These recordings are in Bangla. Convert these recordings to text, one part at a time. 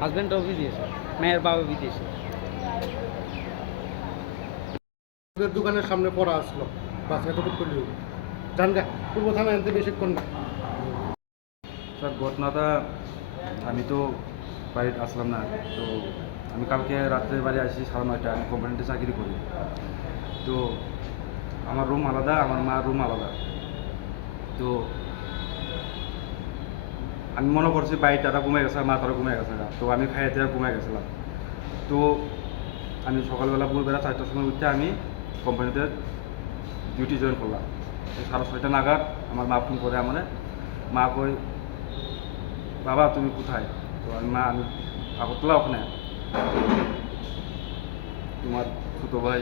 হাজব্যান্ডও বিদেশে মেয়ের বাবা বিদেশে ওদের দোকানের সামনে পড়া আসলো। বাস এতটুকু করলি জান গা পূর্ব থানা আনতে বেশিক্ষণ না। স্যার ঘটনাটা আমি তো বাড়িতে আসলাম না। তো আমি কালকে রাত্রে বাড়ি আসি সাড়ে নয়টা আমি কোম্পানিতে চাকরি করি। তো আমার রুম আলাদা আমার মার রুম আলাদা। তো আমি মনে করছি বাড়ি তারা ঘুমে গেছে মা তারা ঘুমে গেছে। তো আমি খাইতে ঘুমে গেছিলাম। তো আমি সকালবেলা ভোরবেলা চারটার সময় উঠতে আমি কোম্পানিতে ডিউটি জয়েন করলাম। সাড়ে ছয়টা নাগাদ আমার মা ফোন করে আমার। মা কই বাবা, তুমি কোথায়? তো আমি, মা, আমি আগরতলা ওখানে। তোমার ছোটো ভাই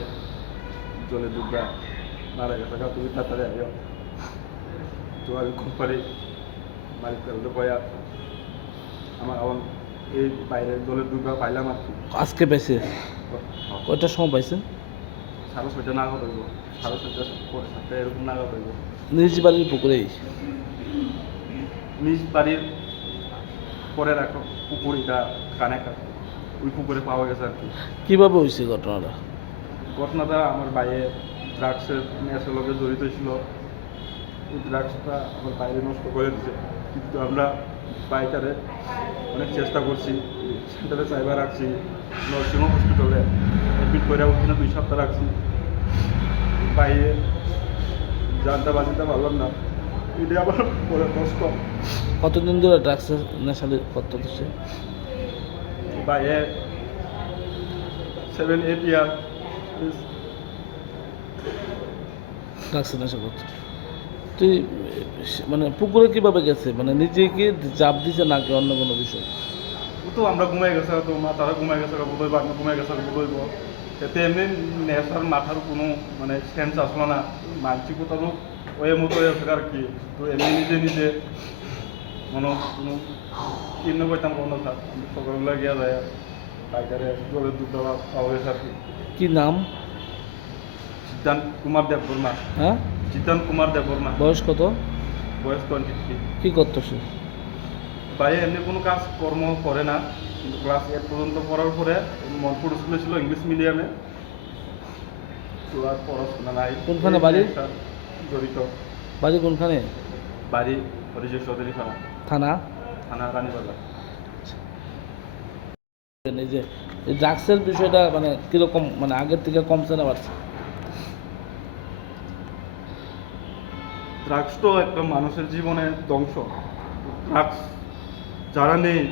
জলে ডুববা মারা গেছে তুমি তাড়াতাড়ি আইও তো আমি কোম্পানি মালিক করলে বয়া আমার আমার এই বাইরে জলে ডুববা পাইলাম আর কি। আজকে পেয়েছে কয়টার সময় পাইছেন সাড়ে ছয়টা নাগাদ হইব। সাড়ে ছয়টা সাতটা এরকম নাগাদ হইব। নিজ বাড়ির পুকুরেই? নিজ বাড়ির পরে রাখো পুকুর এটা কানেক্ট ওই পুকুরে পাওয়া গেছে আর কি। কীভাবে হয়েছে ঘটনাটা? ঘটনাটা আমার বাইরে ড্রাগসের নেশার লগে জড়িত ছিল ড্রাগসটা আমার বাইরে নষ্ট করে দিছে। কিন্তু আমরা বাইটারে অনেক চেষ্টা করছি সেন্টারে চাইবার রাখছি নরসিংহ হসপিটালে অ্যাডমিট করে ওখানে দুই সপ্তাহ রাখছি। বাইরে জানতে বাজিতে পারলাম না। এটা আবার পরে নষ্ট কতদিন ধরে ড্রাগসের নেশালি করতে হচ্ছে? বাইরে সেভেন এইট ইয়ার ড্রাগসের নেশা করতে। তুই মানে পুকুরে কীভাবে গেছে? মানে নিজে কি চাপ দিছে নাকি অন্য কোনো বিষয়? তো আমরা ঘুমাই গেছে তো মা তারা ঘুমাই গেছে বুঝইব আমি ঘুমাই গেছে বুঝইব এতে এমনি নেশার মাথার কোনো মানে সেন্স আসলো না। মানসিকতারও ওই মতো আছে আর কি। তো এমনি নিজে নিজে মনে কোনো কিনে পাইতাম কোনো আমি সকালবেলা গিয়া যায় পাইকারে জলের দুধ দেওয়া পাওয়া গেছে আর কি। কি নাম? সিদ্ধান্ত কুমার দেব বর্মা হ্যাঁ? কুমার দেববর্মা। বয়স কত? বয়স টোয়েন্টি থ্রি কি করতো সে বাইরে এমনি কোনো কাজ কর্ম করে না। কিন্তু ক্লাস এইট পর্যন্ত পড়ার পরে মনপুর স্কুলে ছিল ইংলিশ মিডিয়ামে তো আর পড়াশোনা নাই। কোনখানে বাড়ি? জড়িত। বাড়ি কোনখানে? বাড়ি চৌধুরী থানা। থানা? থানা রানীবাজার। এই যে এই ড্রাগসের বিষয়টা মানে কীরকম মানে আগের থেকে কমছে না বাড়ছে? ড্রাগস তো একটা মানুষের জীবনে ধ্বংস। ড্রাগস যারা নেই,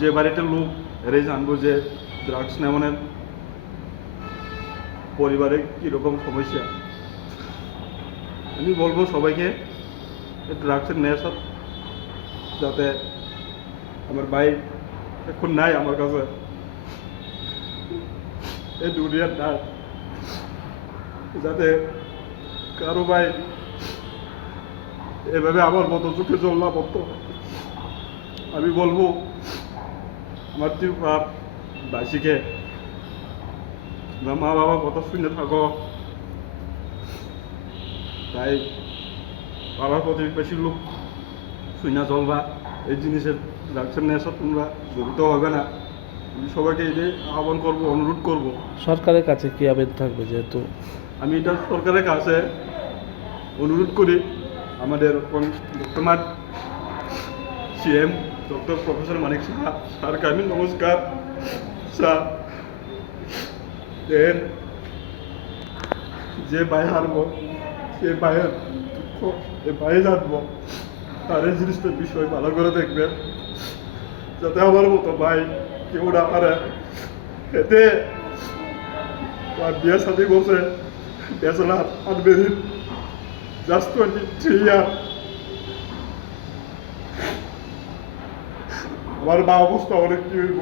যে বাড়িতে লোক এরাই জানব যে ড্রাগস নেওয়ানের পরিবারে কীরকম সমস্যা। আমি বলব সবাইকে ড্রাগসের নেশা যাতে আমার ভাই এখন নাই আমার কাছে। এই দুনিয়ার ডাক যাতে কারও ভাই, এভাবে আমার মতো চোখে জল না পড়তো। আমি বলব, আমার তুই বাপ বাসিকে বা মা বাবা কথা শুনে থাকো। তাই পাড়ার প্রতিবেশী লোক শুনে চলবা, এই জিনিসের ডাক্তার নেশা তোমরা জড়িত হবে না। সবাইকে এটাই আহ্বান করব, অনুরোধ করব। সরকারের কাছে কি আবেদন থাকবে যেহেতু? আমি এটা সরকারের কাছে অনুরোধ করি, আমাদের বর্তমান- CM doctor professor Manik Saha স্যারকে আমি নমস্কার। স্যার, দেন যে ভাই হারব, সে ভাইয়ের দুঃখ এ ভাই জানব, তার এই জিনিসটার বিষয় ভালো করে দেখবে, যাতে আমার মতো ভাই কেউ না পারে এতে বিয়ের সাথে বসে bachelor unmarried just twenty three year আমার মা অবস্থা অনেক কি হইব